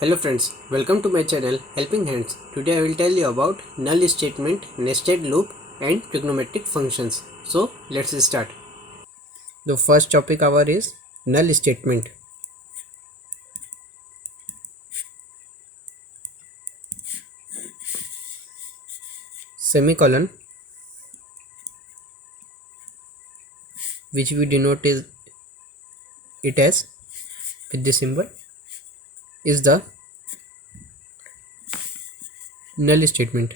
Hello friends, welcome to my channel Helping Hands. Today I will tell you about null statement, nested loop and trigonometric functions. So let's start. The first topic our is null statement. Semicolon, which we denote it as with this symbol, is the null statement.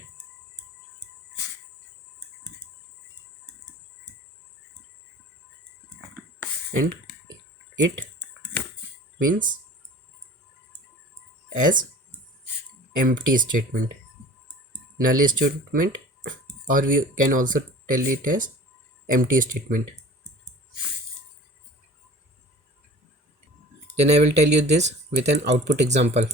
And it means as empty statement. Null statement, or we can also tell it as empty statement. Then I will tell you this with an output example.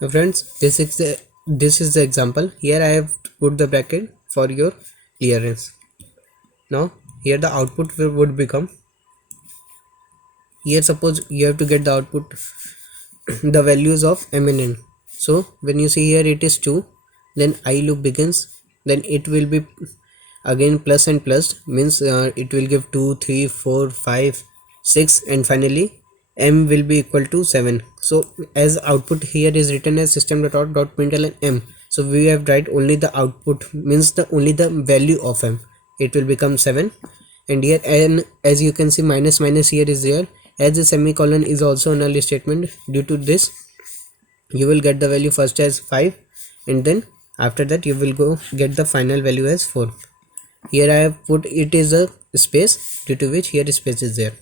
Now friends, this is the example. Here I have put the bracket for your clearance. Now here the output would become, here suppose you have to get the output the values of m and n. So when you see here it is 2, then I loop begins, then it will be again plus and plus, means it will give 2 3 4 5 6 and finally m will be equal to 7. So as output here is written as system.out.println m, so we have write only the output, means the only the value of m, it will become 7. And here n, as you can see, minus minus here is there, as the semicolon is also a null statement. Due to this you will get the value first as 5, and then after that you will go get the final value as 4. Here I have put it is a space, due to which here space is there.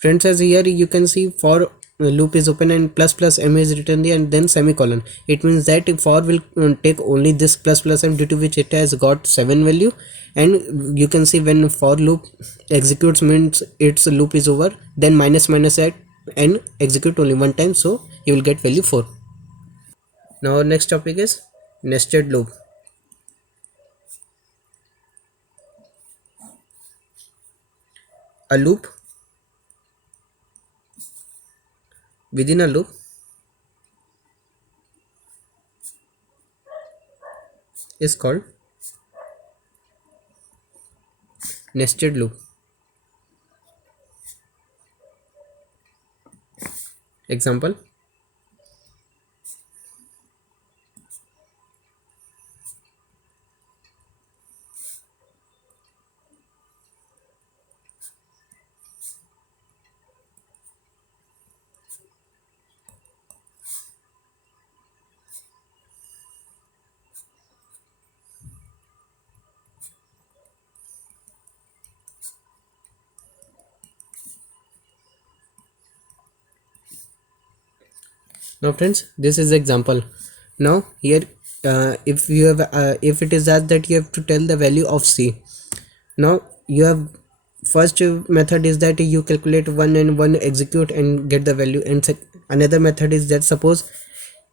Friends, as here you can see for loop is open and plus plus m is written there and then semicolon. It means that for will take only this plus plus m, due to which it has got 7 value. And you can see when for loop executes, means its loop is over, then minus minus at and execute only one time, so you will get value 4. Now our next topic is nested loop. A loop within a loop is called nested loop. Example: now friends, this is the example. Now here if you have if it is that you have to tell the value of c. Now you have first method is that you calculate one and one execute and get the value, and another method is that suppose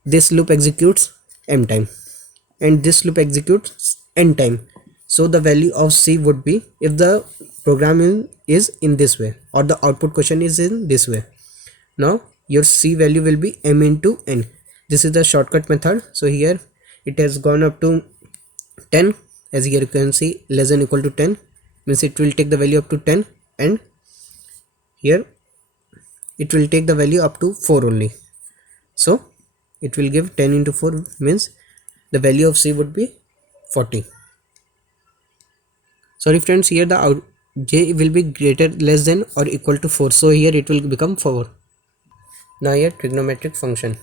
this loop executes m time and this loop executes n time, so the value of c would be, if the program is in this way or the output question is in this way, now your c value will be m into n. This is the shortcut method. So here it has gone up to 10, as here you can see less than equal to 10, means it will take the value up to 10, and here it will take the value up to 4 only. So it will give 10 into 4, means the value of c would be 40. Sorry friends, here the j will be greater less than or equal to 4, so here it will become 4. Now here trigonometric function.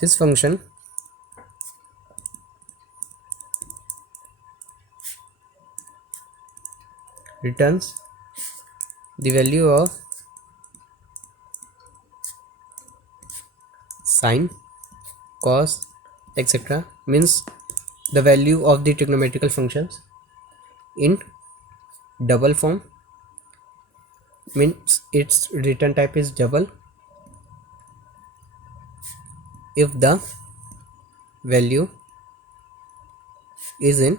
This function returns the value of sine, cos, etc. Means the value of the trigonometrical functions in double form, means its return type is double if the value is in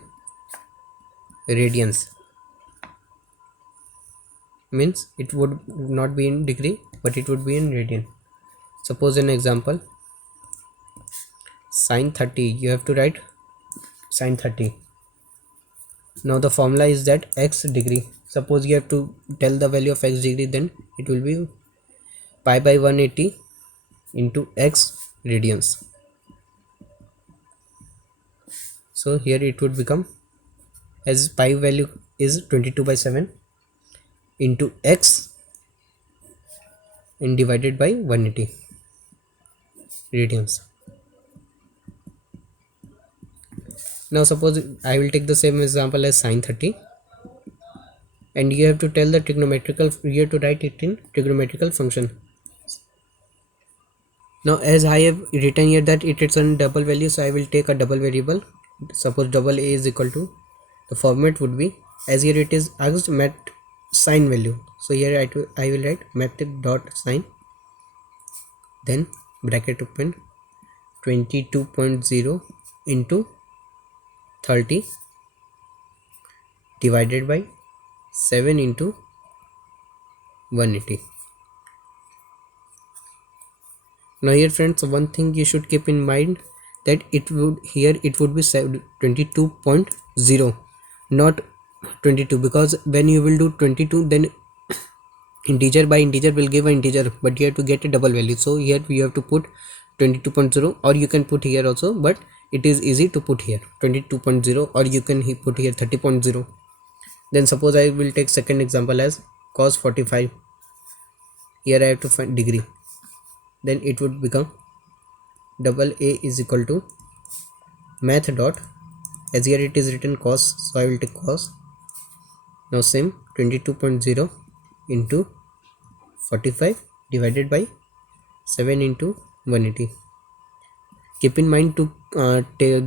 radians, means it would not be in degree but it would be in radian. Suppose an example, sine 30, you have to write sine 30. Now the formula is that x degree, suppose you have to tell the value of x degree, then it will be pi by 180 into x radians. So here it would become, as pi value is 22/7 into x and divided by 180 radians. Now suppose I will take the same example as sine 30, and you have to tell the trigonometrical, you have to write it in trigonometrical function. Now as I have written here that it is on double value, so I will take a double variable. Suppose double a is equal to, the format would be, as here it is asked mat sine value, so here I will write math dot sine, then bracket open 22.0 into 30 divided by 7 into 180. Now here friends, one thing you should keep in mind, that it would be 22.0, not 22, because when you will do 22, then integer by integer will give an integer, but you have to get a double value. So here you have to put 22.0, or you can put here also, but it is easy to put here 22.0, or you can put here 30.0. Then suppose I will take second example as cos 45. Here I have to find degree, then it would become double a is equal to math dot, as here it is written cos, so I will take cos. Now same 22.0 into 45 divided by 7 into 180. Keep in mind to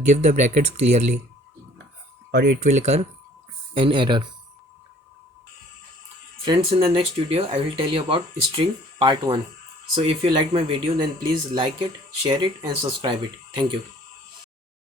give the brackets clearly, or it will occur an error. Friends, in the next video I will tell you about string part 1. So if you liked my video, then please like it, share it and subscribe it. Thank you.